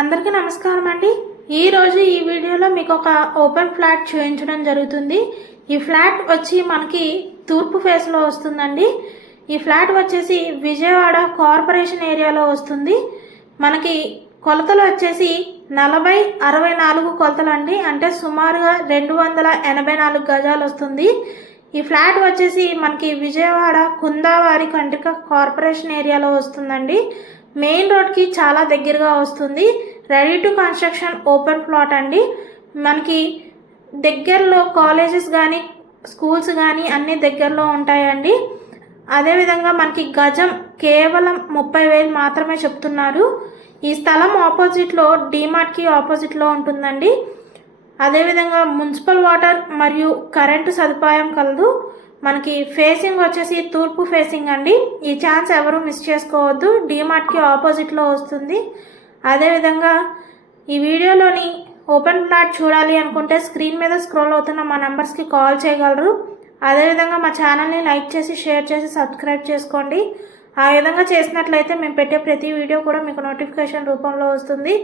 అందరికీ నమస్కారం అండి. ఈరోజు ఈ వీడియోలో మీకు ఒక ఓపెన్ ఫ్లాట్ చూపించడం జరుగుతుంది. ఈ ఫ్లాట్ వచ్చి మనకి తూర్పు ఫేస్లో వస్తుందండి. ఈ ఫ్లాట్ వచ్చేసి విజయవాడ కార్పొరేషన్ ఏరియాలో వస్తుంది. మనకి కొలతలు వచ్చేసి నలభై అరవై నాలుగు కొలతలు అండి అంటే సుమారుగా రెండు వందల ఎనభై నాలుగు గజాలు వస్తుంది. ఈ ఫ్లాట్ వచ్చేసి మనకి విజయవాడ కుందావారి కంటిక కార్పొరేషన్ ఏరియాలో వస్తుందండి. మెయిన్ రోడ్కి చాలా దగ్గరగా వస్తుంది. Ready to construction open plot అండి. మనకి దగ్గరలో కాలేజెస్ కానీ స్కూల్స్ కానీ అన్నీ దగ్గరలో ఉంటాయండి. అదేవిధంగా మనకి గజం కేవలం ముప్పై వేలు మాత్రమే చెప్తున్నారు. ఈ స్థలం ఆపోజిట్లో డీమార్ట్కి ఆపోజిట్లో ఉంటుందండి. అదేవిధంగా మున్సిపల్ వాటర్ మరియు కరెంటు సదుపాయం కలదు. మనకి ఫేసింగ్ వచ్చేసి తూర్పు ఫేసింగ్ అండి. ఈ ఛాన్స్ ఎవరు మిస్ చేసుకోవద్దు. డీమార్ట్కి ఆపోజిట్లో వస్తుంది. అదేవిధంగా ఈ వీడియోలోని ఓపెన్ ప్లాట్ చూడాలి అనుకుంటే స్క్రీన్ మీద స్క్రోల్ అవుతున్న మా నెంబర్స్కి కాల్ చేయగలరు. అదేవిధంగా మా ఛానల్ని లైక్ చేసి షేర్ చేసి సబ్స్క్రైబ్ చేసుకోండి. ఆ విధంగా చేసినట్లయితే మేము పెట్టే ప్రతి వీడియో కూడా మీకు నోటిఫికేషన్ రూపంలో వస్తుంది.